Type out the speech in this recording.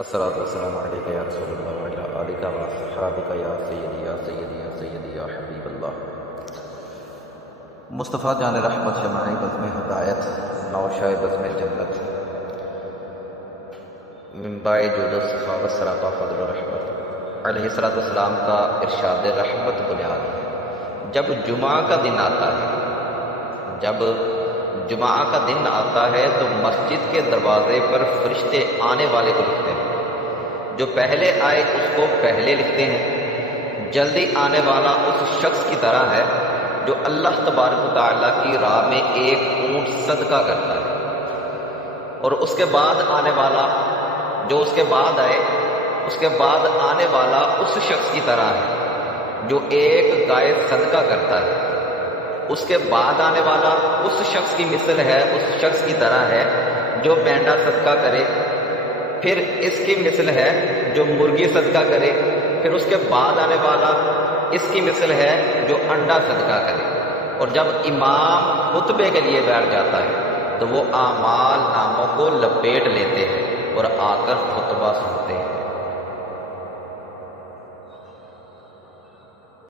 الصلاۃ والسلام علیک یا رسول اللہ وعلی آلک و اصحابک یا سیدی یا سیدی یا سیدی یا حبیب اللہ۔ مصطفیٰ جان رحمت شمع بزم ہدایت نوشۂ بزم جنت منبع جود و سخاوت سراپا فضل و رحمت علیہ الصلوۃ والسلام کا ارشاد رحمت بنیاد ہے۔ جب جمعہ کا دن آتا ہے تو مسجد کے دروازے پر فرشتے آنے والے کو لکھتے ہیں، جو پہلے آئے اس کو پہلے لکھتے ہیں۔ جلدی آنے والا اس شخص کی طرح ہے جو اللہ تبارک و تعالیٰ کی راہ میں ایک اونٹ صدقہ کرتا ہے، اور اس کے بعد آنے والا جو اس کے بعد آئے اس کے بعد آنے والا اس شخص کی طرح ہے جو ایک گائے صدقہ کرتا ہے۔ اس کے بعد آنے والا اس شخص کی مثل ہے، اس شخص کی طرح ہے جو مینڈا صدقہ کرے، پھر اس کی مثل ہے جو مرغی صدقہ کرے، پھر اس کے بعد آنے والا اس کی مثل ہے جو انڈا صدقہ کرے۔ اور جب امام خطبے کے لیے بیٹھ جاتا ہے تو وہ اعمال ناموں کو لپیٹ لیتے ہیں اور آ کر خطبہ سنتے ہیں۔